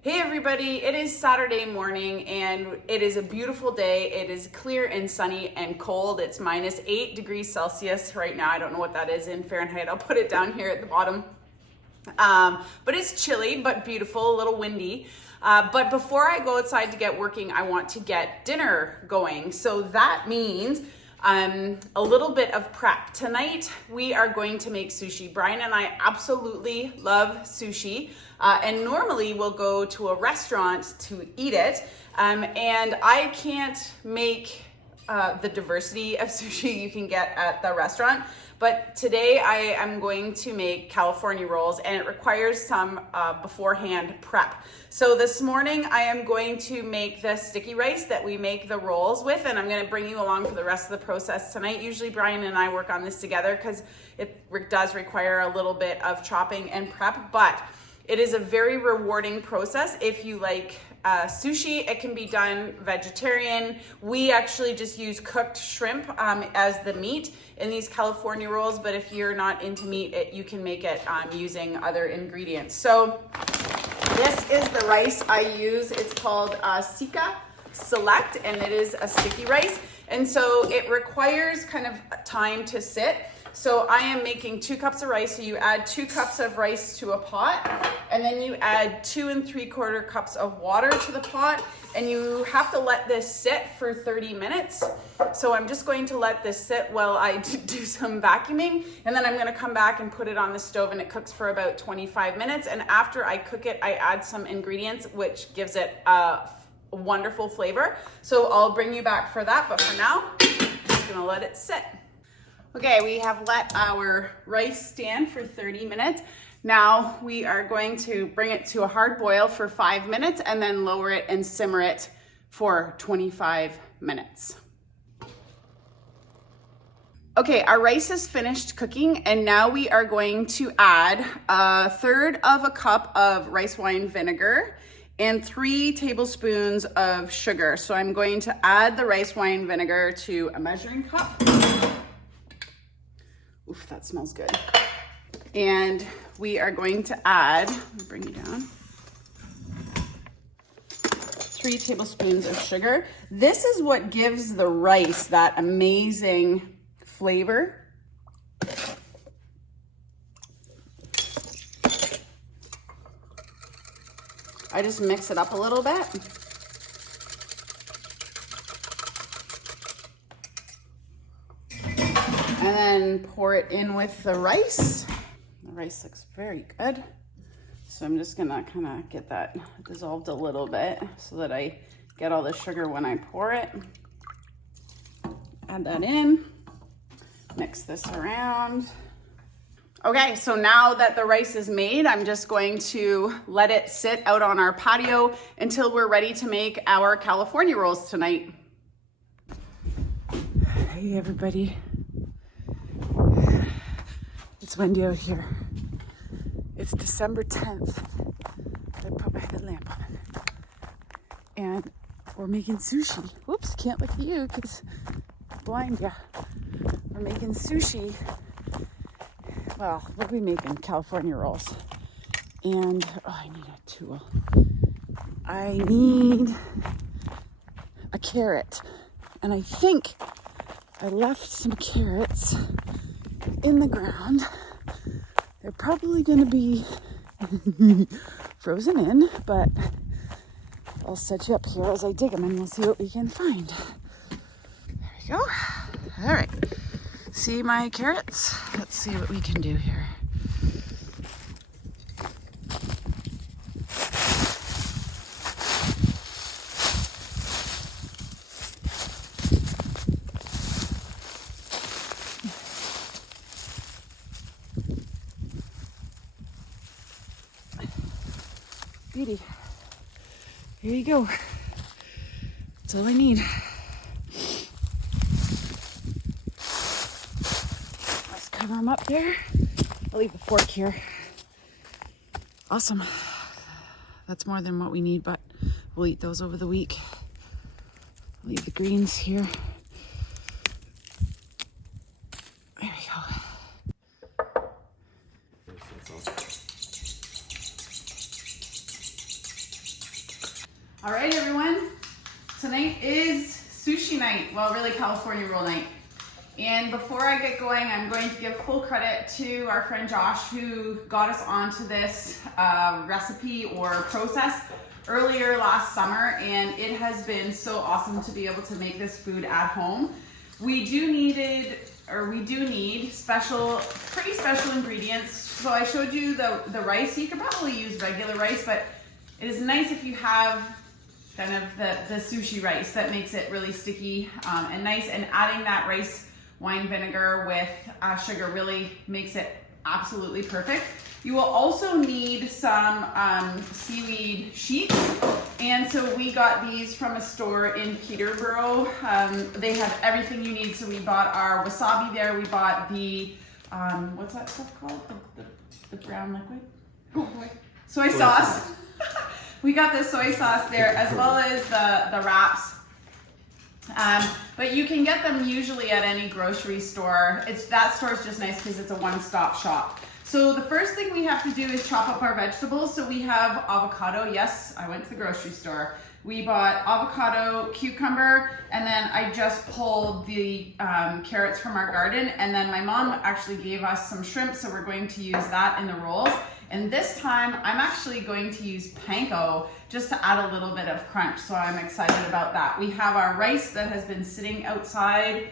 Hey everybody, it is Saturday morning and it is a beautiful day. It is clear and sunny and cold. It's minus 8 degrees Celsius right now. I don't know what that is in Fahrenheit. I'll put it down here at the bottom. But it's chilly, but beautiful, a little windy. But before I go outside to get working, I want to get dinner going. So that means a little bit of prep. Tonight, we are going to make sushi. Brian and I absolutely love sushi. And normally we'll go to a restaurant to eat it. And I can't make the diversity of sushi you can get at the restaurant. But today I am going to make California rolls, and it requires some beforehand prep. So this morning I am going to make the sticky rice that we make the rolls with, and I'm going to bring you along for the rest of the process tonight. Usually Brian and I work on this together because it does require a little bit of chopping and prep, but it is a very rewarding process. If you like sushi, it can be done vegetarian. We actually just use cooked shrimp as the meat in these California rolls, but if you're not into meat, you can make it using other ingredients. So this is the rice I use. It's called Sika Select, and it is a sticky rice. And so it requires kind of time to sit. So I am making 2 cups of rice. So you add 2 cups of rice to a pot, and then you add 2 3/4 cups of water to the pot, and you have to let this sit for 30 minutes. So I'm just going to let this sit while I do some vacuuming, and then I'm going to come back and put it on the stove, and it cooks for about 25 minutes. And after I cook it, I add some ingredients, which gives it a wonderful flavor. So I'll bring you back for that, but for now, I'm just going to let it sit. Okay, we have let our rice stand for 30 minutes. Now we are going to bring it to a hard boil for 5 minutes and then lower it and simmer it for 25 minutes. Okay, our rice is finished cooking, and now we are going to add 1/3 of a cup of rice wine vinegar and 3 tablespoons of sugar. So I'm going to add the rice wine vinegar to a measuring cup. Oof, that smells good. And we are going to add, let me bring you down, 3 tablespoons of sugar. This is what gives the rice that amazing flavor. I just mix it up a little bit. And then pour it in with the rice. The rice looks very good. So I'm just gonna kind of get that dissolved a little bit so that I get all the sugar when I pour it. Add that in, mix this around. Okay, so now that the rice is made, I'm just going to let it sit out on our patio until we're ready to make our California rolls tonight. Hey everybody. It's windy out here. It's December 10th. I put my headlamp on. And we're making sushi. Whoops, can't look at you because I'm blind ya. We're making sushi. Well, what are we making? California rolls. And, oh, I need a tool. I need a carrot. And I think I left some carrots in the ground. They're probably going to be frozen in, but I'll set you up here as I dig them and we'll see what we can find. There we go. All right. See my carrots? Let's see what we can do here. Beauty. Here you go. That's all I need. Let's cover them up there. I'll leave the fork here. Awesome. That's more than what we need, but we'll eat those over the week. Leave the greens here. There we go. All right, everyone. Tonight is sushi night. Well, really California roll night. And before I get going, I'm going to give full credit to our friend Josh, who got us onto this recipe or process earlier last summer, and it has been so awesome to be able to make this food at home. We do need pretty special ingredients. So I showed you the rice. You could probably use regular rice, but it is nice if you have kind of the sushi rice. That makes it really sticky and nice, and adding that rice wine vinegar with sugar really makes it absolutely perfect. You will also need some seaweed sheets, and so we got these from a store in Peterborough. They have everything you need. So we bought our wasabi there. We bought the what's that stuff called? The brown liquid? Oh boy. Soy sauce. We got the soy sauce there, as well as the wraps. But you can get them usually at any grocery store. That store is just nice because it's a one-stop shop. So the first thing we have to do is chop up our vegetables. So we have avocado. Yes, I went to the grocery store. We bought avocado, cucumber, and then I just pulled the carrots from our garden. And then my mom actually gave us some shrimp, so we're going to use that in the rolls. And this time I'm actually going to use panko just to add a little bit of crunch. So I'm excited about that. We have our rice that has been sitting outside.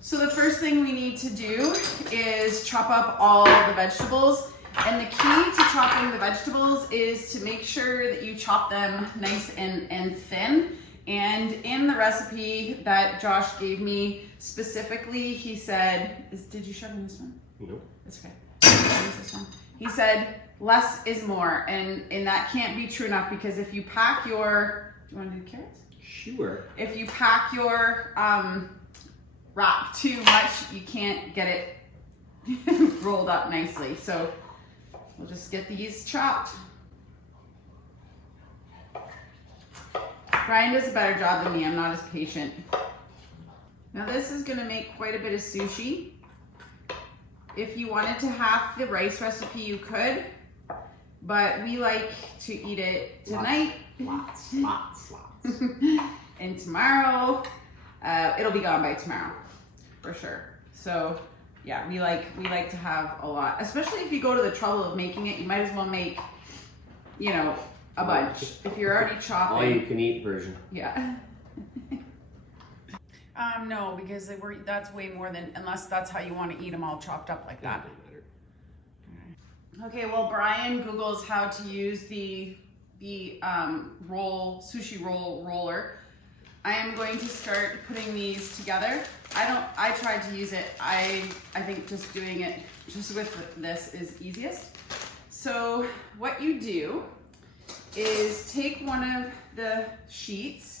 So the first thing we need to do is chop up all the vegetables. And the key to chopping the vegetables is to make sure that you chop them nice and thin. And in the recipe that Josh gave me specifically, he said, did you shove in this one? No. It's okay. Use this one. He said, less is more. And that can't be true enough, because if you pack your, do you want to do carrots? Sure. If you pack your wrap too much, you can't get it rolled up nicely. So we'll just get these chopped. Brian does a better job than me. I'm not as patient. Now this is gonna make quite a bit of sushi. If you wanted to have the rice recipe, you could, but we like to eat it tonight. Lots. And tomorrow, it'll be gone by tomorrow, for sure. So yeah, we like to have a lot, especially if you go to the trouble of making it. You might as well make, a bunch. If you're already chopping. All you can eat version. Yeah. No, because that's way more than, unless that's how you want to eat them all chopped up like that. Okay, well, Brian Googles how to use the sushi roll roller. I am going to start putting these together. I tried to use it. I think just doing it just with this is easiest. So what you do is take one of the sheets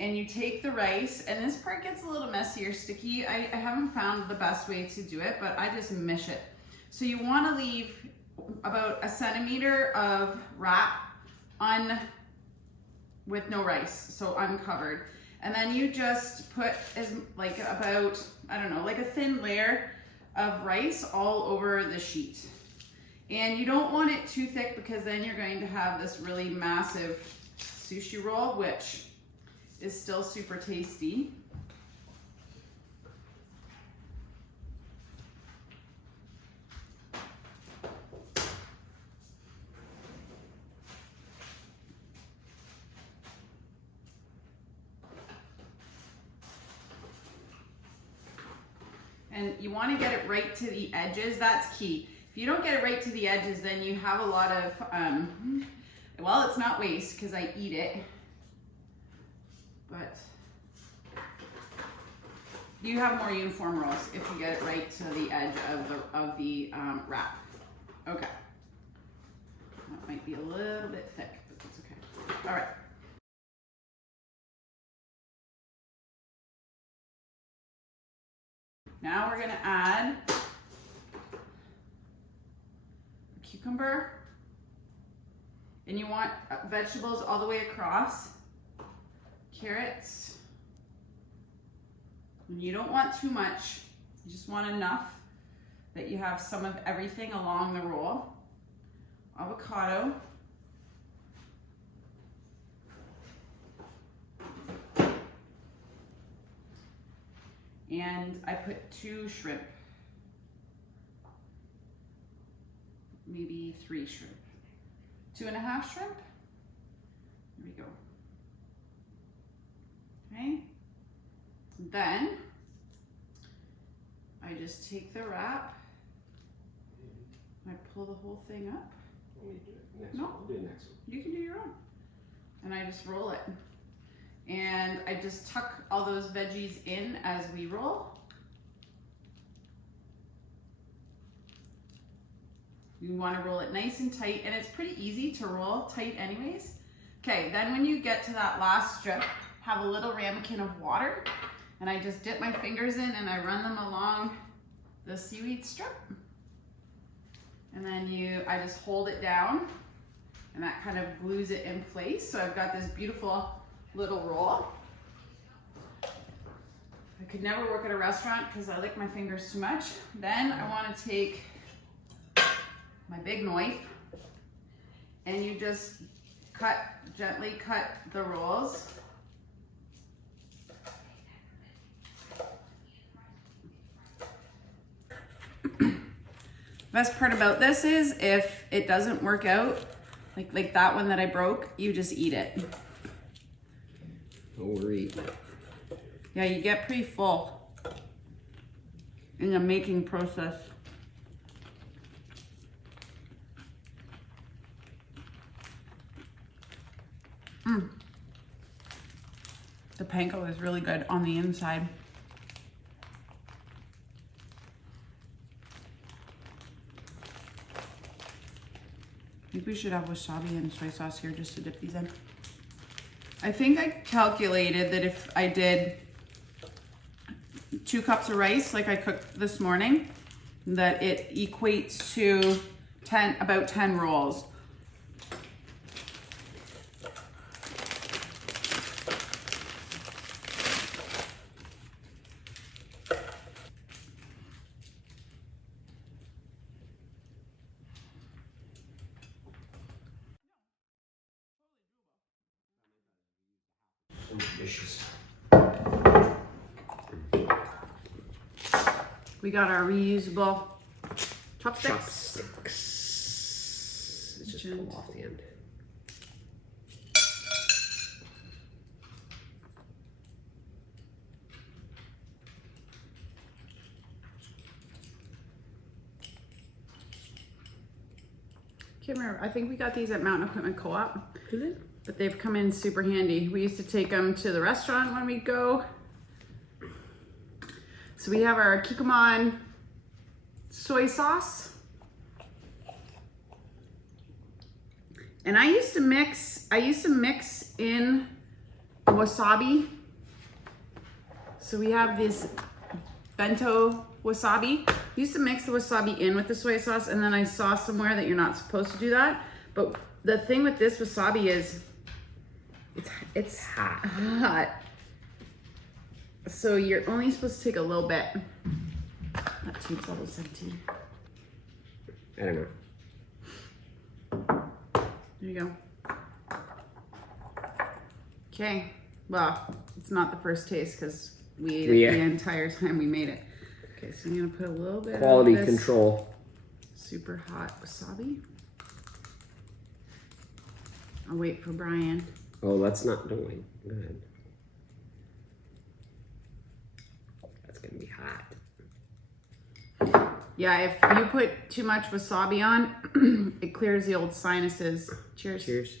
and you take the rice, and this part gets a little messy or sticky. I haven't found the best way to do it, but I just mish it. So you want to leave about 1 centimeter of wrap with no rice, so uncovered. And then you just put about, a thin layer of rice all over the sheet. And you don't want it too thick, because then you're going to have this really massive sushi roll, which is still super tasty. And you want to get it right to the edges. That's key. If you don't get it right to the edges, then you have a lot of, well, it's not waste because I eat it, but you have more uniform rolls if you get it right to the edge of the wrap. Okay. That might be a little bit thick, but that's okay. All right. Now we're gonna add a cucumber, and you want vegetables all the way across. Carrots. And you don't want too much, you just want enough that you have some of everything along the roll. Avocado. And I put 2 shrimp. Maybe 3 shrimp. 2.5 shrimp. There we go. Okay. Then I just take the wrap. I pull the whole thing up. Let me do it next No. one. I'll do it next one. You can do your own. And I just roll it. And I just tuck all those veggies in as we roll. You want to roll it nice and tight, and it's pretty easy to roll tight anyways. Okay, then when you get to that last strip, have a little ramekin of water, and I just dip my fingers in and I run them along the seaweed strip. And then I just hold it down, and that kind of glues it in place. So I've got this beautiful little roll. I could never work at a restaurant because I lick my fingers too much. Then I want to take my big knife, and you just gently cut the rolls. Best part about this is if it doesn't work out, like that one that I broke, you just eat it. Oh, we're eating it. Yeah, you get pretty full in the making process. The panko is really good on the inside. I think we should have wasabi and soy sauce here just to dip these in. I think I calculated that if I did 2 cups of rice like I cooked this morning, that it equates to about 10 rolls. Delicious. We got our reusable chopsticks. It's just pull off the end. Can't remember. I think we got these at Mountain Equipment Co-op. Is it? But they've come in super handy. We used to take them to the restaurant when we go. So we have our Kikkoman soy sauce. And I used to mix in wasabi. So we have this bento wasabi. I used to mix the wasabi in with the soy sauce, and then I saw somewhere that you're not supposed to do that. But the thing with this wasabi is it's hot. So you're only supposed to take a little bit. That tube's almost empty. I don't know. There you go. Okay. Well, it's not the first taste because we ate it the entire time we made it. Okay, so I'm gonna put a little bit Quality of this control. super hot wasabi. I'll wait for Brian. Oh, let's not. Don't wait. Go ahead. That's gonna be hot. Yeah, if you put too much wasabi on, it clears the old sinuses. Cheers. Cheers.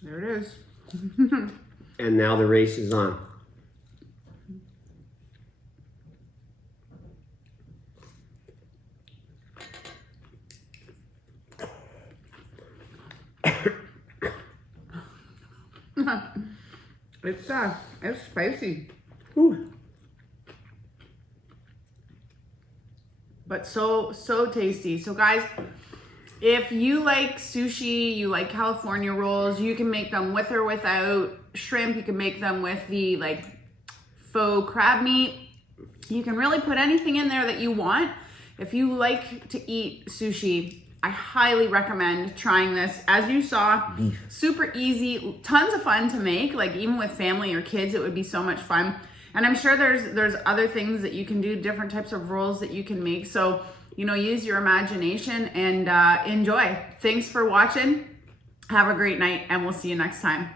There it is. And now the race is on. It's spicy. Ooh. But so tasty. So guys, if you like sushi, you like California rolls, you can make them with or without shrimp. You can make them with the faux crab meat. You can really put anything in there that you want. If you like to eat sushi, I highly recommend trying this. As you saw, super easy, tons of fun to make. Like even with family or kids, it would be so much fun. And I'm sure there's other things that you can do, different types of rolls that you can make. So, you know, use your imagination and enjoy. Thanks for watching. Have a great night, and we'll see you next time.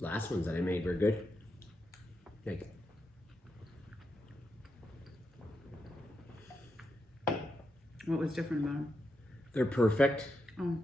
Last ones that I made were good. Like, What was different about them? they're perfect. Oh.